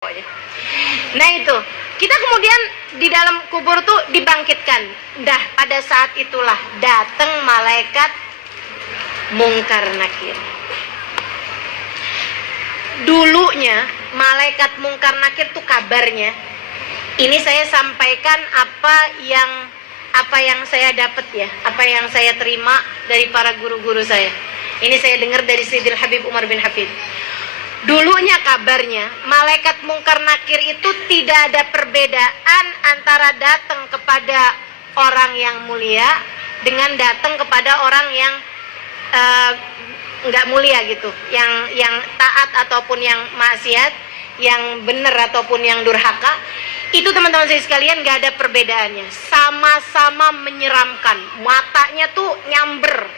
pokoknya. Nah itu, kita kemudian di dalam kubur tuh dibangkitkan. Dah pada saat itulah datang malaikat Mungkar Nakir. Dulunya malaikat Mungkar Nakir tuh kabarnya, ini saya sampaikan apa yang saya dapat ya, apa yang saya terima dari para guru-guru saya. Ini saya dengar dari Sayyidil Habib Umar bin Hafid. Dulunya kabarnya malaikat Mungkar Nakir itu tidak ada perbedaan antara datang kepada orang yang mulia dengan datang kepada orang yang nggak mulia gitu, yang taat ataupun yang maksiat, yang benar ataupun yang durhaka. Itu teman-teman saya sekalian nggak ada perbedaannya, sama-sama menyeramkan, matanya tuh nyamber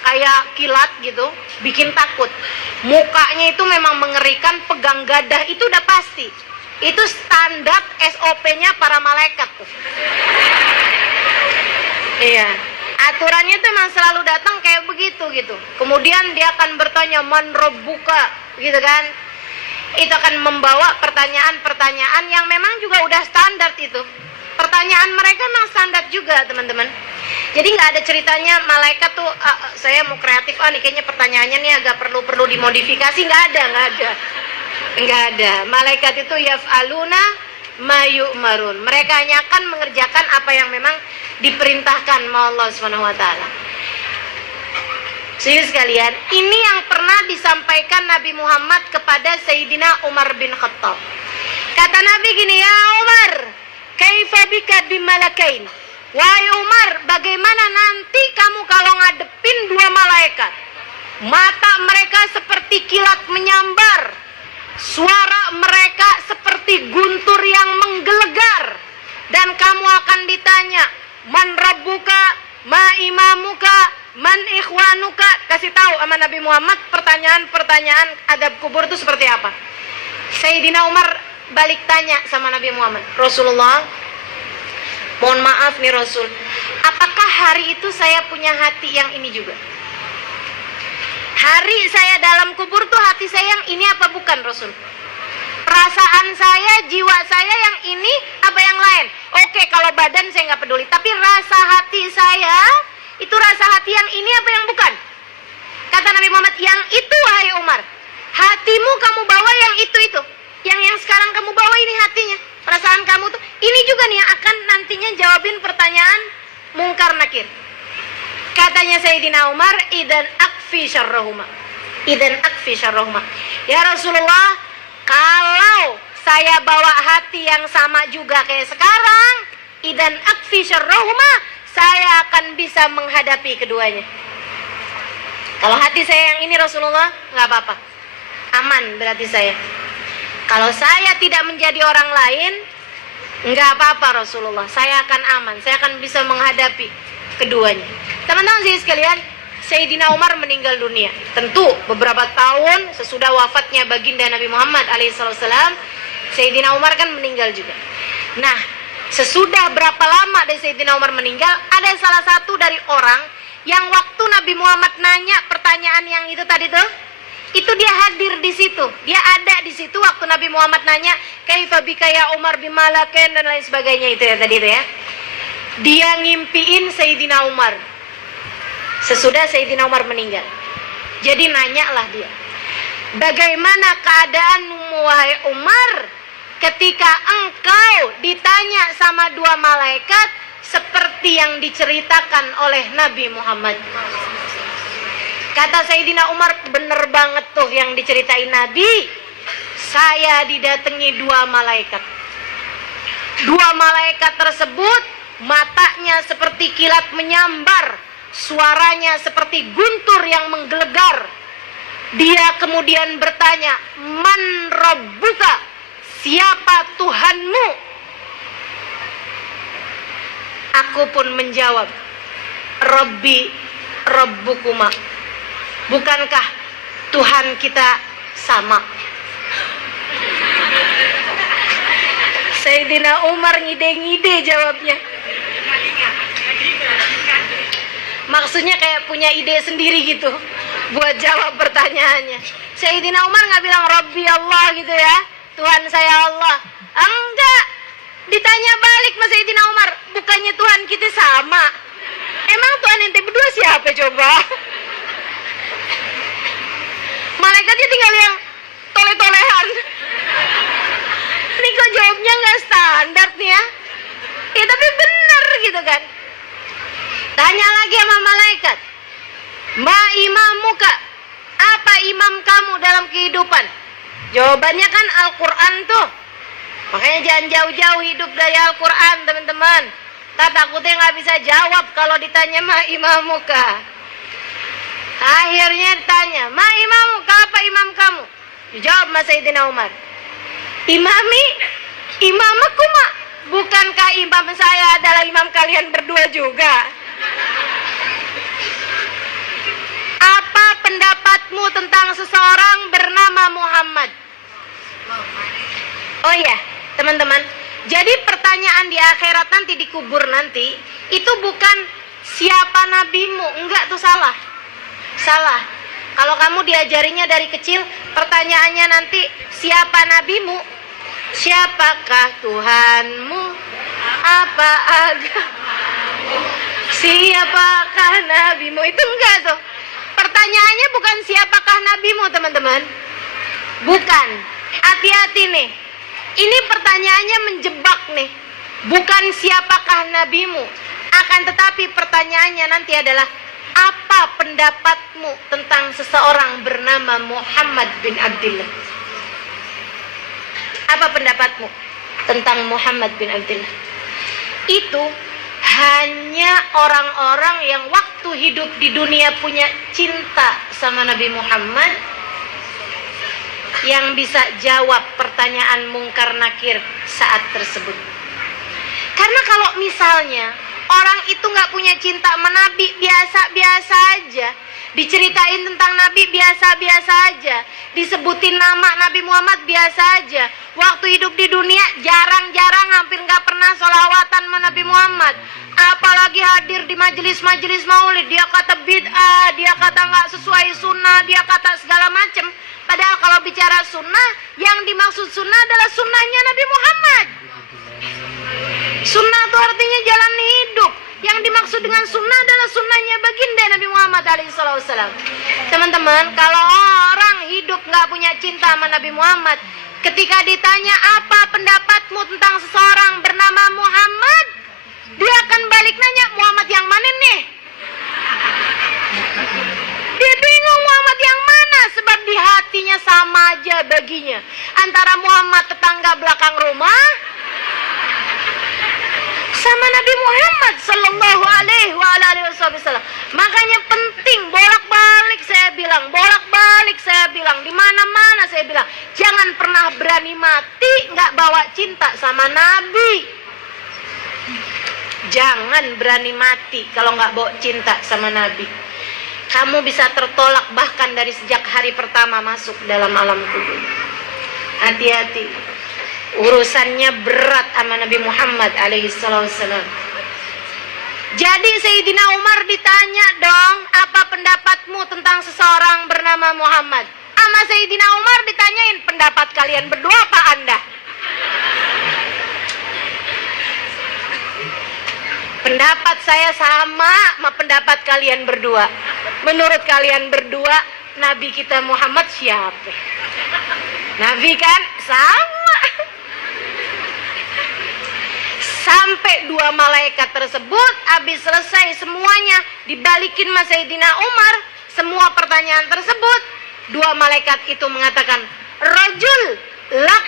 kayak kilat gitu, bikin takut. Mukanya itu memang mengerikan, pegang gadah itu udah pasti. Itu standar SOP-nya para malaikat tuh. Iya, aturannya tuh memang selalu datang kayak begitu gitu. Kemudian dia akan bertanya, man rabbuka, gitu kan. Itu akan membawa pertanyaan-pertanyaan yang memang juga udah standar itu. Pertanyaan mereka memang standar juga, teman-teman. Jadi nggak ada ceritanya malaikat tuh saya mau kreatif, nih kayaknya pertanyaannya nih agak perlu dimodifikasi. Nggak ada. Malaikat itu yaf'aluna ma yu'marun. Mereka hanya akan mengerjakan apa yang memang diperintahkan oleh Allah Subhanahu wa taala. Saudara sekalian, ini yang pernah disampaikan Nabi Muhammad kepada Sayyidina Umar bin Khattab. Kata Nabi gini, ya Umar, kaifa bika bimalakain? Wahai Umar, bagaimana nanti kamu kalau ngadepin dua malaikat? Mata mereka seperti kilat menyambar, suara mereka seperti guntur yang menggelegar, dan kamu akan ditanya, man rabbuka, ma imamuka, man ikhwanuka. Kasih tahu sama Nabi Muhammad pertanyaan-pertanyaan adab kubur itu seperti apa. Sayyidina Umar balik tanya sama Nabi Muhammad, Rasulullah, mohon maaf nih Rasul, apakah hari itu saya punya hati yang ini juga? Hari saya dalam kubur tuh hati saya yang ini apa bukan Rasul? Perasaan saya, jiwa saya yang ini apa yang lain? Oke, kalau badan saya nggak peduli, tapi rasa hati saya itu rasa hati yang ini apa yang bukan? Kata Nabi Muhammad, yang itu wahai Umar. Hatimu kamu bawa yang itu. Yang sekarang kamu bawa ini hatinya. Perasaan kamu tuh ini juga nih yang akan nantinya jawabin pertanyaan Mungkar Nakir. Katanya Sayyidina Umar, idan akfi syarrahuma. Ya Rasulullah, kalau saya bawa hati yang sama juga kayak sekarang, idan akfi syarrahuma, saya akan bisa menghadapi keduanya. Kalau hati saya yang ini Rasulullah, nggak apa-apa, aman berarti saya. Kalau saya tidak menjadi orang lain, nggak apa-apa Rasulullah, saya akan aman, saya akan bisa menghadapi keduanya. Teman-teman sekalian, Sayyidina Umar meninggal dunia. Tentu beberapa tahun sesudah wafatnya baginda Nabi Muhammad alaihissalam, Sayyidina Umar kan meninggal juga. Nah, sesudah berapa lama dari Sayyidina Umar meninggal, ada salah satu dari orang yang waktu Nabi Muhammad nanya pertanyaan yang itu tadi tuh, itu dia hadir di situ. Dia ada di situ waktu Nabi Muhammad nanya, kaifa bika ya Umar bimalaken dan lain sebagainya itu ya tadi itu ya. Dia ngimpiin Sayyidina Umar sesudah Sayyidina Umar meninggal. Jadi nanyalah dia, bagaimana keadaanmu wahai Umar ketika engkau ditanya sama dua malaikat seperti yang diceritakan oleh Nabi Muhammad. Kata Sayyidina Umar, bener banget tuh yang diceritain Nabi. Saya didatangi dua malaikat. Dua malaikat tersebut matanya seperti kilat menyambar, suaranya seperti guntur yang menggelegar. Dia kemudian bertanya, man rabbuka, siapa Tuhanmu? Aku pun menjawab, Rabbi Rabbukuma, bukankah Tuhan kita sama? Sayyidina Umar ngide-ngide jawabnya. Maksudnya kayak punya ide sendiri gitu buat jawab pertanyaannya. Sayyidina Umar nggak bilang Rabbi Allah gitu ya, Tuhan saya Allah. Enggak. Ditanya balik Mas Sayyidina Umar, bukannya Tuhan kita sama? Emang Tuhan ente berdua siapa coba? Malaikatnya tinggal yang tole-tolehan. Ini kok jawabnya nggak standar nih ya? Ya tapi benar gitu kan. Tanya lagi sama malaikat, ma imamuka, apa imam kamu dalam kehidupan? Jawabannya kan Al-Quran tuh. Makanya jangan jauh-jauh hidup dari Al-Quran teman-teman. Takutnya nggak bisa jawab kalau ditanya ma imamuka. Akhirnya ditanya, ma imamuka, apa imam kamu? Dijawab Mas Sayyidina Umar, imamaku mak, bukankah imam saya adalah imam kalian berdua juga? Apa pendapatmu tentang seseorang bernama Muhammad? Oh iya, teman-teman. Jadi pertanyaan di akhirat nanti, di kubur nanti, itu bukan siapa nabimu. Enggak, tuh salah. Salah. Kalau kamu diajarinya dari kecil, pertanyaannya nanti siapa nabimu? Siapakah Tuhanmu? Apa agamamu? Siapakah nabimu? Itu enggak tuh. Pertanyaannya bukan siapakah nabimu, teman-teman. Bukan. Hati-hati nih. Ini pertanyaannya menjebak nih. Bukan siapakah nabimu. Akan tetapi pertanyaannya nanti adalah, apa pendapatmu tentang seseorang bernama Muhammad bin Abdullah? Apa pendapatmu tentang Muhammad bin Abdullah? Itu hanya orang-orang yang waktu hidup di dunia punya cinta sama Nabi Muhammad yang bisa jawab pertanyaan mungkar nakir saat tersebut. Karena kalau misalnya orang itu nggak punya cinta sama Nabi, biasa-biasa aja, diceritain tentang Nabi biasa-biasa aja, disebutin nama Nabi Muhammad biasa aja, waktu hidup di dunia jarang-jarang, hampir nggak pernah sholawatan sama Nabi Muhammad, apalagi hadir di majelis-majelis maulid, dia kata bid'ah, dia kata nggak sesuai sunnah, dia kata segala macem. Padahal kalau bicara sunnah, yang dimaksud sunnah adalah sunnahnya Nabi Muhammad. Sunnah itu artinya jalan hidup. Yang dimaksud dengan sunnah adalah sunnahnya baginda Nabi Muhammad SAW. Teman-teman, kalau orang hidup nggak punya cinta sama Nabi Muhammad, ketika ditanya apa pendapatmu tentang seseorang bernama Muhammad, dia akan balik nanya, Muhammad yang mana nih? Dia bingung Muhammad yang mana, sebab di hatinya sama aja baginya. Antara Muhammad tetangga belakang rumah sama Nabi Muhammad sallallahu alaihi wasallam. Makanya penting bolak-balik saya bilang, di mana-mana saya bilang, jangan pernah berani mati nggak bawa cinta sama Nabi. Jangan berani mati kalau nggak bawa cinta sama Nabi. Kamu bisa tertolak bahkan dari sejak hari pertama masuk dalam alam kubur. Hati-hati. Urusannya berat sama Nabi Muhammad alaihissalam. Jadi Sayyidina Umar ditanya dong, apa pendapatmu tentang seseorang bernama Muhammad? Sama Sayyidina Umar ditanyain, pendapat kalian berdua apa Anda? Pendapat saya sama pendapat kalian berdua. Menurut kalian berdua, Nabi kita Muhammad siapa? Nabi kan? Sama. Sampai dua malaikat tersebut habis selesai semuanya, dibalikin sama Sayyidina Umar semua pertanyaan tersebut, dua malaikat itu mengatakan, rajul lak